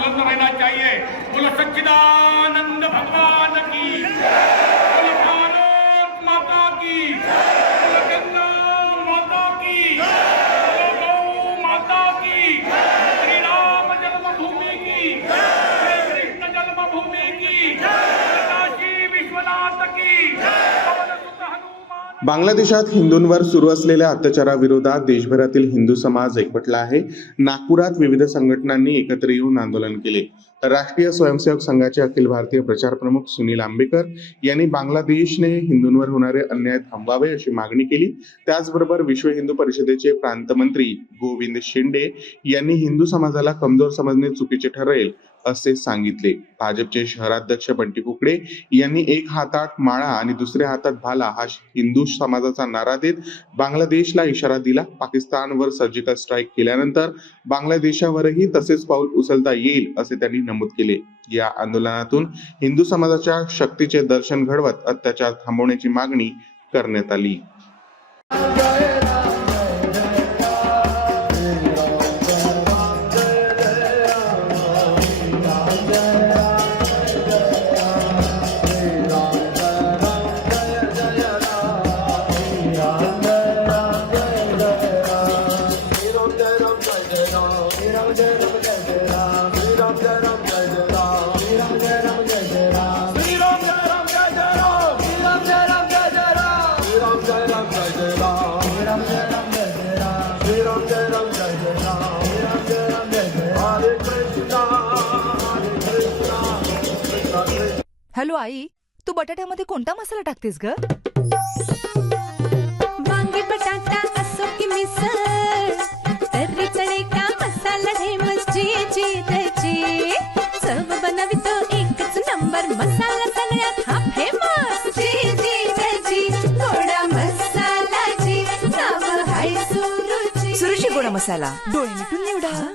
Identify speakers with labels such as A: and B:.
A: उपलब्ध रहना चाहिए. बोलो सच्चिदानंद भगवान की बोलो भारत माता की बोलो गंगा माता की बोलो गौ माता की श्री राम जन्मभूमि की श्री कृष्ण जन्मभूमि की काशी विश्वनाथ की पवन सुत हनुमान
B: बांगलादेशात हिंदूंवर सुरू असलेल्या अत्याचाराविरोधात देशभरातील हिंदू समाज एकवटला आहे. नागपुरात विविध संघटनांनी एकत्र येऊन आंदोलन केले. राष्ट्रीय स्वयंसेवक संघाचे अखिल भारतीय प्रचार प्रमुख सुनील आंबेकर यांनी बांगलादेशने हिंदूंवर होणारे अन्याय थांबवावे अशी मागणी केली. त्याचबरोबर विश्व हिंदू परिषदेचे प्रांतमंत्री गोविंद शिंदे यांनी हिंदू समाजाला कमजोर समजणे चुकीचे ठरेल असे सांगितले. भाजपचे शहराध्यक्ष बंटी कुकडे यांनी एक हातात माळा आणि दुसऱ्या हातात भाला हा हिंदू समाजाचा नारा देत बांगलादेशला इशारा दिला. पाकिस्तानवर सर्जिकल स्ट्राईक केल्यानंतर बांगलादेशावरही तसेच पाऊल उचलता येईल असे त्यांनी नमूद केले. या आंदोलनातून हिंदू समाजाच्या शक्तीचे दर्शन घडवत अत्याचार थांबवण्याची मागणी करण्यात आली.
C: हॅलो आई तू बटाट्यामध्ये कोणता मसाला टाकतेस ग?
D: वांगी बटाटा असो की मिसळ तर्री चणे का मसाला हे मस्जिची त्याची. चव बनवितो एकच नंबर मसाला सगळ्यात हा फेमस जी जी त्याची गोडा मसाला जी नाव हाय सुरुची.
C: सुरुची गोडा मसाला. डोळे मिटून निवडा.